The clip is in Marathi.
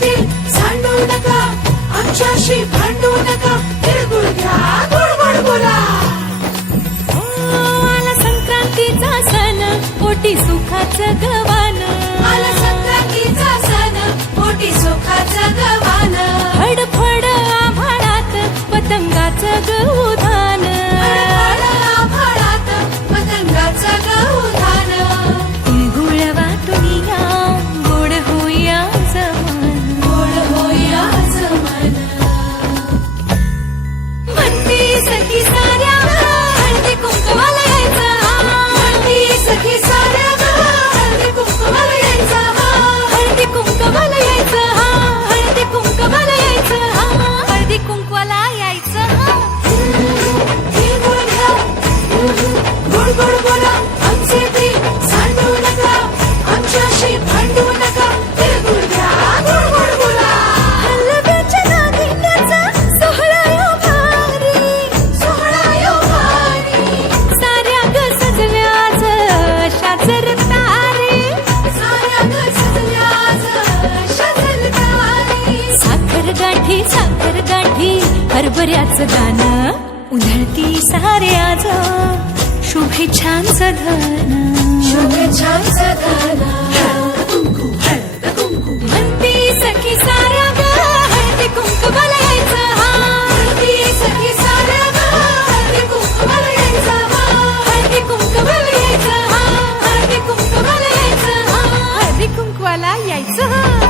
तेल सांडू नका, आमच्याशी भांडू नका, तिळगुळ घ्या, गोड गोड बोला. आला संक्रांतीचा सण, पोटी सुखाचं गवान. आला संक्रांतीचा सण, पोटी सुखाचं गवान. फडफड आभाळात पतंगाचं गौधान. फडफड आभाळात पतंगाचं गौधान. तिळगुळ वाटून या, गोड होईया जमान. गोड होईया जमान. म्हणती सखी साऱ्या हळदी कुंकवाला यायचं. म्हणती सखी साऱ्या हळदी कुंकवाला यायचं. हळदी कुंकवाला यायचं. हळदी कुंकवाला यायचं. हळदी कुंकवाला यायचं. तिळगुळ घ्या, गोड गोड बोला, आमचे प्रेम सांडू नका, आमच्याशी भांडू नका, तिळगुळ घ्या, गोड गोड बोला. हलव्याच्या नागिण्याचा सोहळा यो भारी. सोहळा यो भारी. साऱ्या ग सजल्याच शाजर तारे. साऱ्या ग सजल्याच शाजर तारे. साखर गाठी हरभऱ्याचं दाणं. उधळती साऱ्याच शुभेच्छांचं धन. शुभेच्छांचं धन. हळद कुंकू. म्हणती सखी साऱ्या ग हळदी कुंकवाला यायचं. म्हणती सखी साऱ्या हळदी कुंकवाला यायचं. हळदी कुंकवाला यायचं. हळदी कुंकवाला यायचं. हळदी कुंकवाला यायचं.